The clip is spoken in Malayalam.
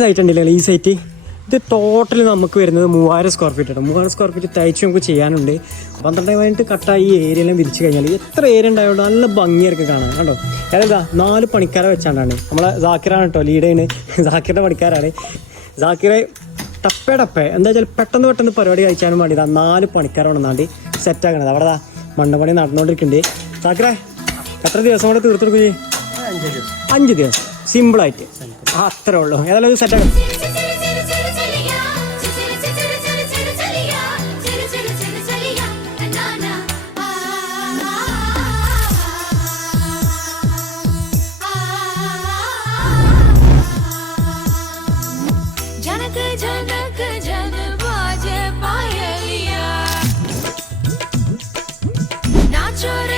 സൈറ്റ് ഉണ്ടല്ലേ ഈ സൈറ്റ് ഇത് ടോട്ടൽ നമുക്ക് വരുന്നത് 3000 സ്ക്വയർ ഫീറ്റ് ആണ്. 3000 സ്ക്വയർ ഫീറ്റ് തയ്ച്ച് നമുക്ക് ചെയ്യാനുണ്ട്. 12 കട്ടായി ഈ ഏരിയയെല്ലാം വിരിച്ച് കഴിഞ്ഞാൽ എത്ര ഏരിയ ഉണ്ടായതുകൊണ്ട് നല്ല ഭംഗിയായിരിക്കും കാണാൻ കേട്ടോ. ഏതാ 4 പണിക്കാരെ വെച്ചാണ്ടാണ് നമ്മളെ ജാക്കിറാണ് കേട്ടോ ലീഡേന്. ജാക്കിറിൻ്റെ പണിക്കാരാണ്. ജാക്കിറെ ടപ്പേ എന്താ വെച്ചാൽ പെട്ടെന്ന് പരിപാടി കഴിച്ചാനും വേണ്ടി 4 പണിക്കാരെ വന്നാണ്ട് സെറ്റാക്കണത്. അവിടെ മണ്ണപ്പണി നടന്നുകൊണ്ടിരിക്കുന്നുണ്ട്. ജാക്കിറെ എത്ര ദിവസം കൊണ്ട് തീർത്തെടുക്കുകയും 5 ദിവസം സിമ്പിളായിട്ട് അത്രേ ഉള്ളൂ. ഏതായാലും ഇത് സെറ്റാക്കണം. Nacho